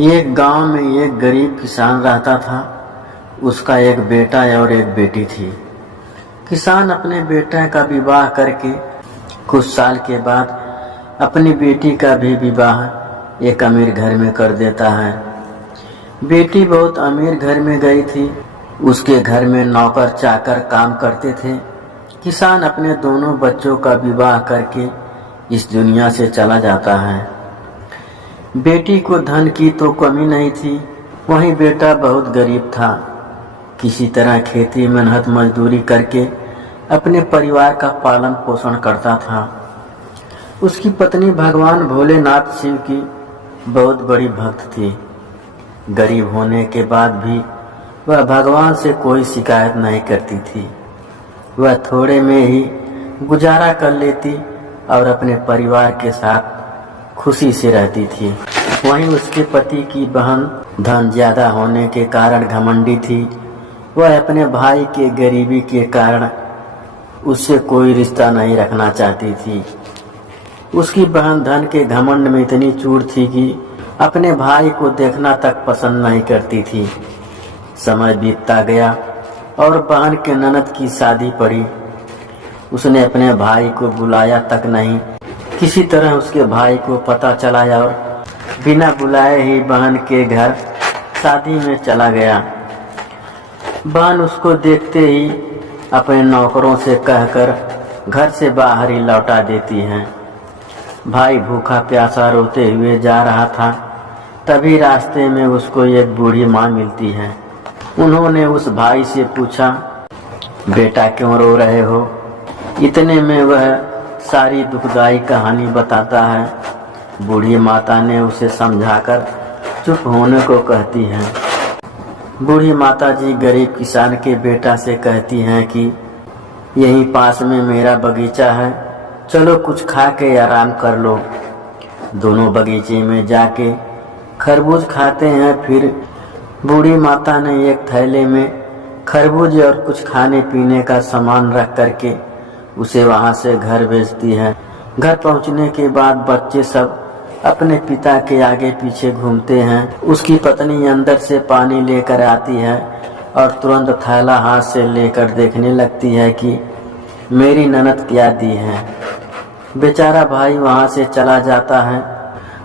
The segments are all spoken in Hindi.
एक गांव में एक गरीब किसान रहता था। उसका एक बेटा और एक बेटी थी। किसान अपने बेटे का विवाह करके कुछ साल के बाद अपनी बेटी का भी विवाह एक अमीर घर में कर देता है। बेटी बहुत अमीर घर में गई थी। उसके घर में नौकर चाकर काम करते थे। किसान अपने दोनों बच्चों का विवाह करके इस दुनिया से चला जाता है। बेटी को धन की तो कमी नहीं थी, वहीं बेटा बहुत गरीब था। किसी तरह खेती मेहनत मजदूरी करके अपने परिवार का पालन पोषण करता था। उसकी पत्नी भगवान भोलेनाथ शिव की बहुत बड़ी भक्त थी। गरीब होने के बाद भी वह भगवान से कोई शिकायत नहीं करती थी। वह थोड़े में ही गुजारा कर लेती और अपने परिवार के साथ खुशी से रहती थी। वहीं उसके पति की बहन धन ज्यादा होने के कारण घमंडी थी। वह अपने भाई के गरीबी के कारण उससे कोई रिश्ता नहीं रखना चाहती थी। उसकी बहन धन के घमंड में इतनी चूर थी कि अपने भाई को देखना तक पसंद नहीं करती थी। समय बीतता गया और बहन के ननद की शादी पड़ी। उसने अपने भाई को बुलाया तक नहीं। किसी तरह उसके भाई को पता चला और बिना बुलाए ही बहन के घर शादी में चला गया। बहन उसको देखते ही अपने नौकरों से कहकर घर से बाहर ही लौटा देती है। भाई भूखा प्यासा रोते हुए जा रहा था। तभी रास्ते में उसको एक बूढ़ी माँ मिलती है। उन्होंने उस भाई से पूछा, बेटा क्यों रो रहे हो? इतने में वह सारी दुखदाई कहानी बताता है। बूढ़ी माता ने उसे समझाकर चुप होने को कहती है। बूढ़ी माता जी गरीब किसान के बेटा से कहती हैं कि यहीं पास में मेरा बगीचा है, चलो कुछ खा के आराम कर लो। दोनों बगीचे में जाके खरबूज खाते हैं। फिर बूढ़ी माता ने एक थैले में खरबूज और कुछ खाने पीने का सामान रख करके उसे वहां से घर भेजती है। घर पहुंचने के बाद बच्चे सब अपने पिता के आगे पीछे घूमते हैं। उसकी पत्नी अंदर से पानी लेकर आती है और तुरंत थैला हाथ से लेकर देखने लगती है कि मेरी ननद क्या दी है। बेचारा भाई वहां से चला जाता है।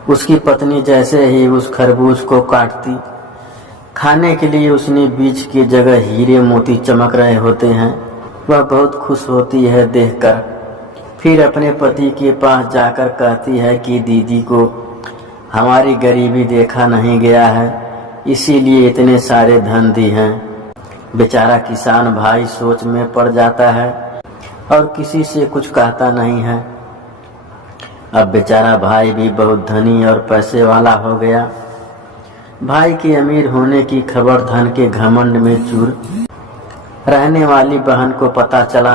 उसकी पत्नी जैसे ही उस खरबूज को काटती, खाने के लिए उसने बीज की जगह हीरे मोती चमक रहे होते हैं। वह बहुत खुश होती है देखकर। फिर अपने पति के पास जाकर कहती है कि दीदी को हमारी गरीबी देखा नहीं गया है, इसीलिए इतने सारे धन दी हैं। बेचारा किसान भाई सोच में पड़ जाता है और किसी से कुछ कहता नहीं है। अब बेचारा भाई भी बहुत धनी और पैसे वाला हो गया। भाई के अमीर होने की खबर धन के घमंड में चूर रहने वाली बहन को पता चला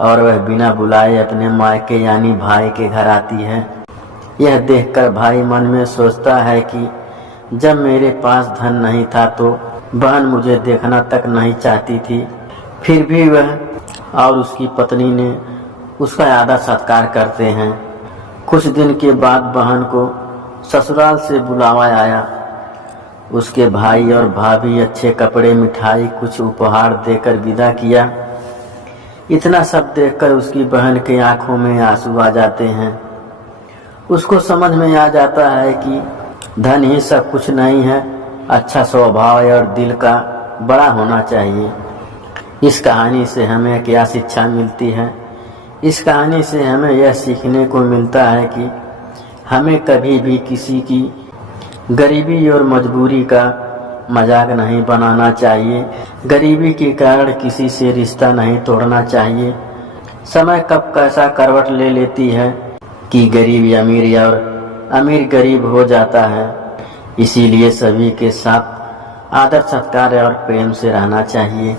और वह बिना बुलाए अपने मायके यानी भाई के घर आती है। यह देखकर भाई मन में सोचता है कि जब मेरे पास धन नहीं था तो बहन मुझे देखना तक नहीं चाहती थी। फिर भी वह और उसकी पत्नी ने उसका आदर सत्कार करते हैं। कुछ दिन के बाद बहन को ससुराल से बुलावा आया। उसके भाई और भाभी अच्छे कपड़े मिठाई कुछ उपहार देकर विदा किया। इतना सब देखकर उसकी बहन के आंखों में आंसू आ जाते हैं। उसको समझ में आ जाता है कि धन ही सब कुछ नहीं है, अच्छा स्वभाव और दिल का बड़ा होना चाहिए। इस कहानी से हमें क्या शिक्षा मिलती है? इस कहानी से हमें यह सीखने को मिलता है कि हमें कभी भी किसी की गरीबी और मजबूरी का मजाक नहीं बनाना चाहिए। गरीबी के कारण किसी से रिश्ता नहीं तोड़ना चाहिए। समय कब कैसा करवट ले लेती है कि गरीब अमीर और अमीर गरीब हो जाता है। इसीलिए सभी के साथ आदर सत्कार और प्रेम से रहना चाहिए।